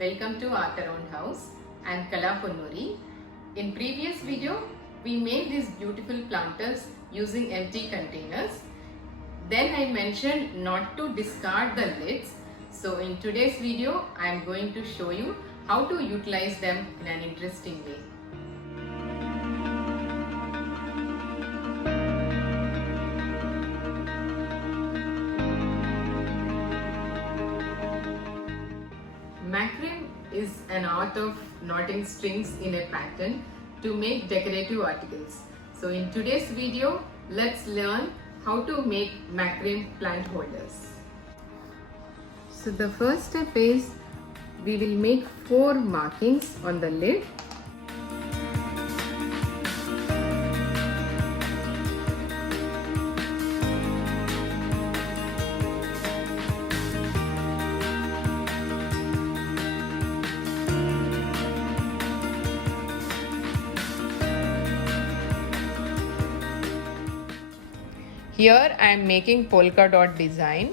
Welcome to Art Around House. I am Kala Ponnuri. In previous video, we made these beautiful planters using empty containers. Then I mentioned not to discard the lids. So in today's video, I am going to show you how to utilize them in an interesting way. Macrame is an art of knotting strings in a pattern to make decorative articles. So in today's video, let's learn how to make macrame plant holders. So the first step is we will make 4 markings on the lid. Here I am making polka dot design.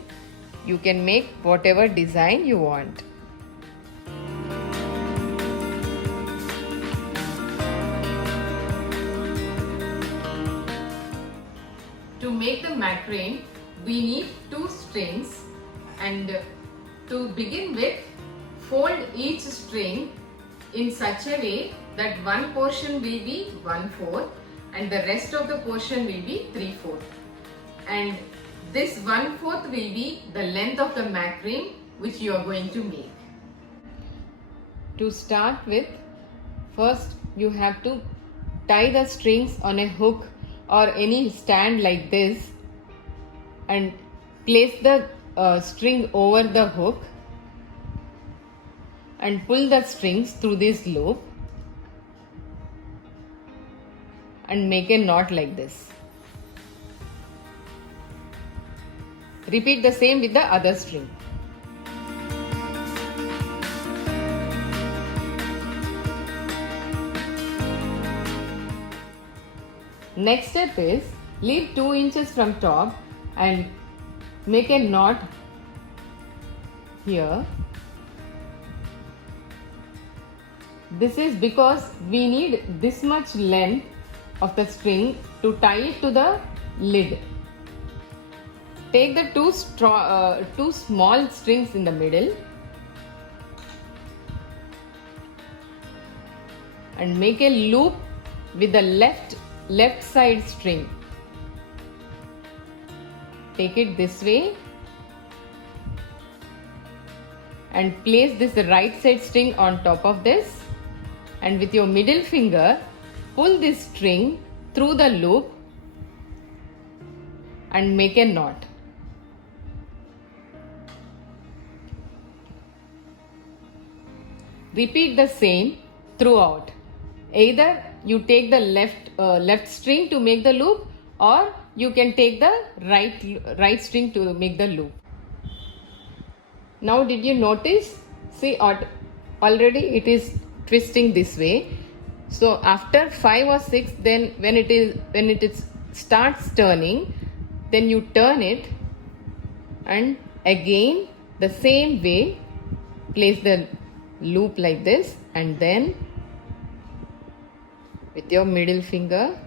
You can make whatever design you want. To make the macrame, we need 2 strings, and to begin with, fold each string in such a way that one portion will be 1/4 and the rest of the portion will be 3/4. And this 1/4 will be the length of the macrame which you are going to make. To start with, first you have to tie the strings on a hook or any stand like this and place the string over the hook and pull the strings through this loop and make a knot like this. Repeat the same with the other string. Next step is leave 2 inches from top and make a knot here. This is because we need this much length of the string to tie it to the lid. Take the two small strings in the middle and make a loop with the left side string. Take it this way and place this right side string on top of this, and with your middle finger pull this string through the loop and make a knot. Repeat the same throughout. Either you take the left string to make the loop, or you can take the right string to make the loop. Now did you notice? See, already it is twisting this way. So after 5 or 6, then when it starts turning, then you turn it and again the same way place the loop like this, and then with your middle finger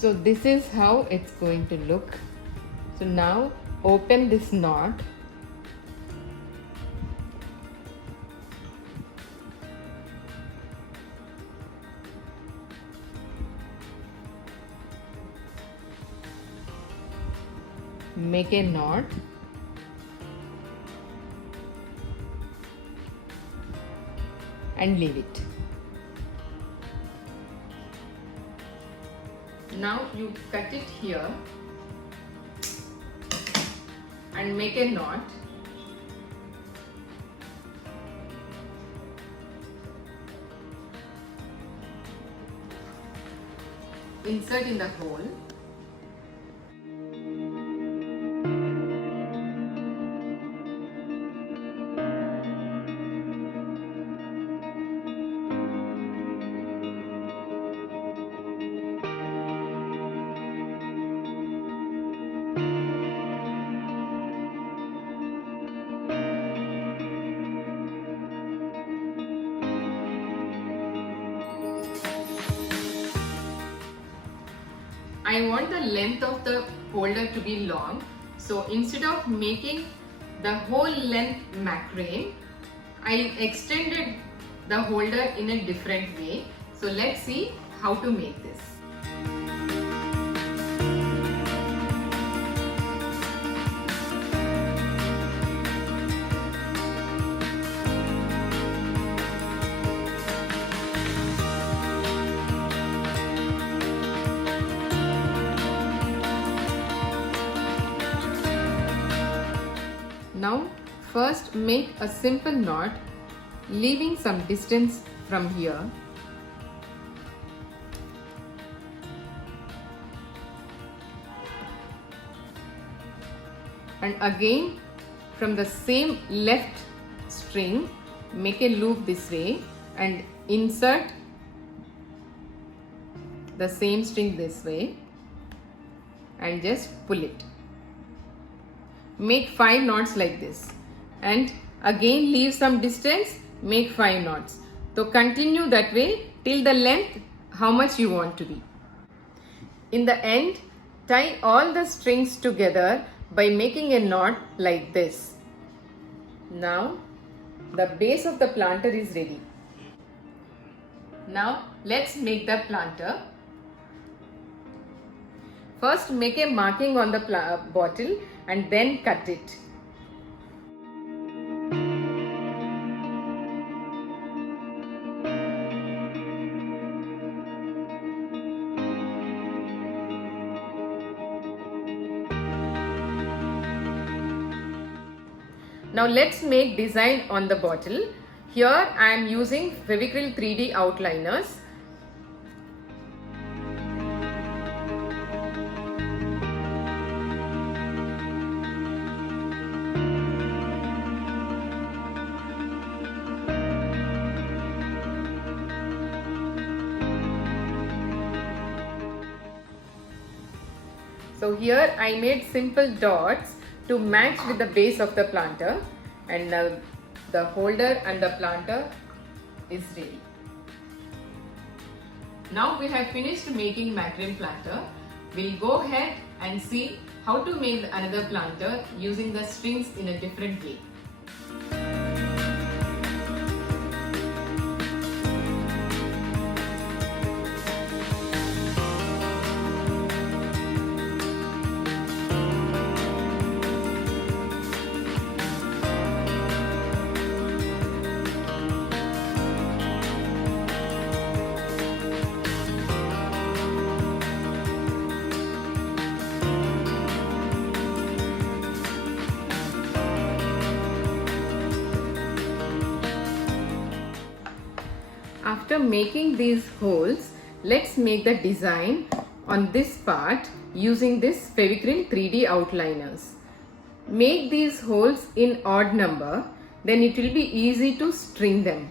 So this is how it's going to look. So now open this knot . Make a knot . and leave it. Now you cut it here and make a knot. Insert in the hole. I want the length of the holder to be long, so instead of making the whole length macrame, I extended the holder in a different way. So let's see how to make this. Now first make a simple knot, leaving some distance from here. And again from the same left string, make a loop this way and insert the same string this way and just pull it. Make 5 knots like this and again leave some distance, make 5 knots. So continue that way till the length how much you want to be. In the end, tie all the strings together by making a knot like this. Now the base of the planter is ready. Now let's make the planter. First make a marking on the bottle and then cut it. Now let's make design on the bottle. Here I am using Fevicryl 3D outliners. So here I made simple dots to match with the base of the planter, and now the holder and the planter is ready. Now we have finished making macrame planter. We'll go ahead and see how to make another planter using the strings in a different way. After making these holes, let's make the design on this part using this Fevicryl 3D outliners. Make these holes in odd number, then it will be easy to string them.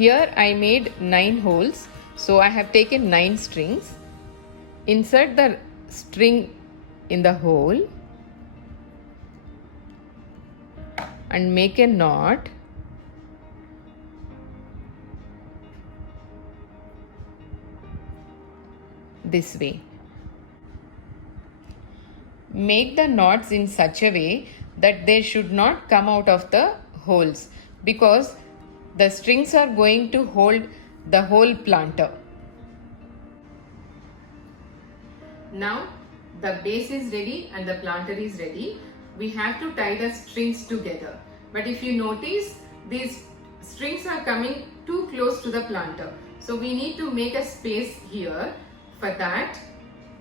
Here I made 9 holes, so I have taken 9 strings. Insert the string in the hole and make a knot. This way. Make the knots in such a way that they should not come out of the holes, because the strings are going to hold the whole planter. Now the base is ready and the planter is ready. We have to tie the strings together. But if you notice, these strings are coming too close to the planter. So we need to make a space here. For that,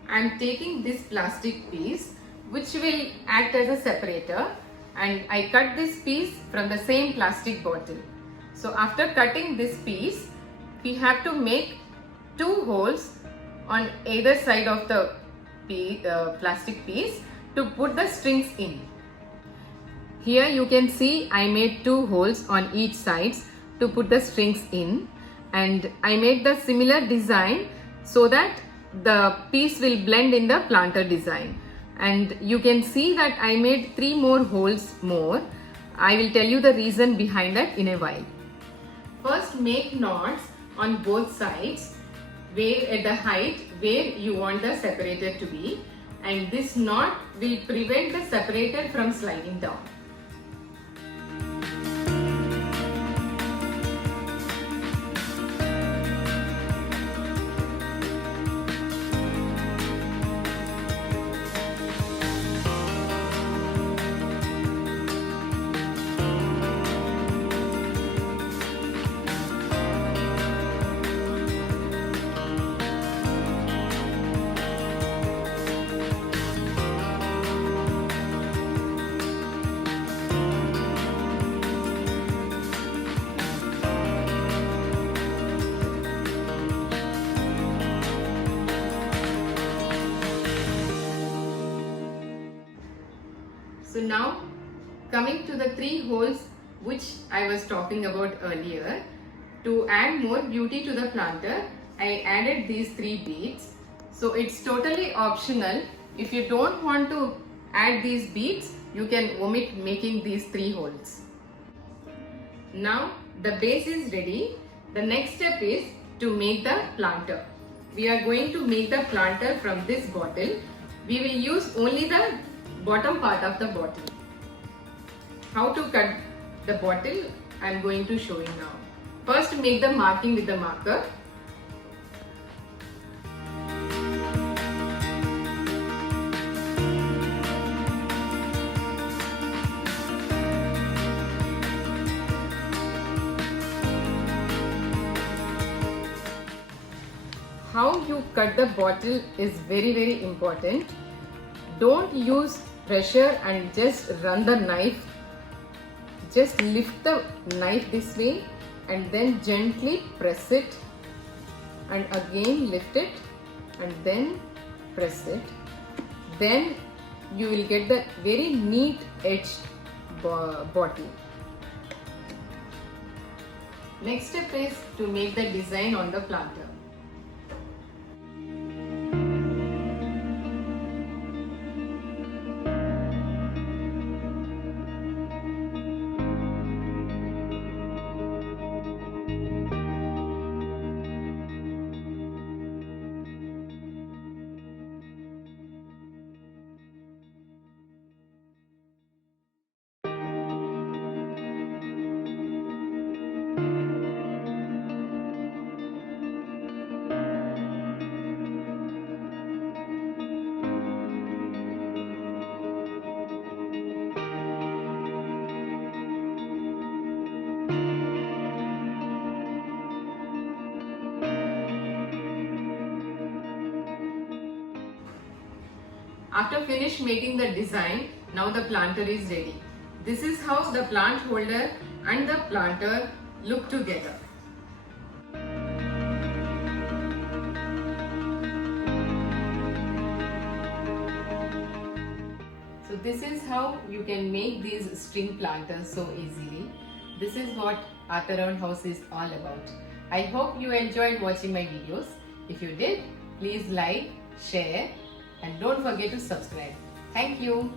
I am taking this plastic piece which will act as a separator, and I cut this piece from the same plastic bottle. So after cutting this piece, we have to make 2 holes on either side of the plastic piece to put the strings in. Here you can see I made 2 holes on each sides to put the strings in, and I made the similar design so that the piece will blend in the planter design. And you can see that I made 3 more holes more. I will tell you the reason behind that in a while. First, make knots on both sides where at the height where you want the separator to be, and this knot will prevent the separator from sliding down. So now coming to the 3 holes which I was talking about earlier, to add more beauty to the planter, I added these 3 beads. So it's totally optional. If you don't want to add these beads, you can omit making these 3 holes. Now the base is ready. The next step is to make the planter. We are going to make the planter from this bottle. We will use only the bottom part of the bottle. How to cut the bottle, I am going to show you now. First, make the marking with the marker. How you cut the bottle is very important. Don't use pressure and just run the knife. Just lift the knife this way and then gently press it, and again lift it and then press it. Then you will get the very neat edged bottle. Next step is to make the design on the planter. After finish making the design, now the planter is ready. This is how the plant holder and the planter look together. So this is how you can make these string planters so easily. this is what Art Around House is all about. I hope you enjoyed watching my videos. If you did, please like, share and don't forget to subscribe. Thank you.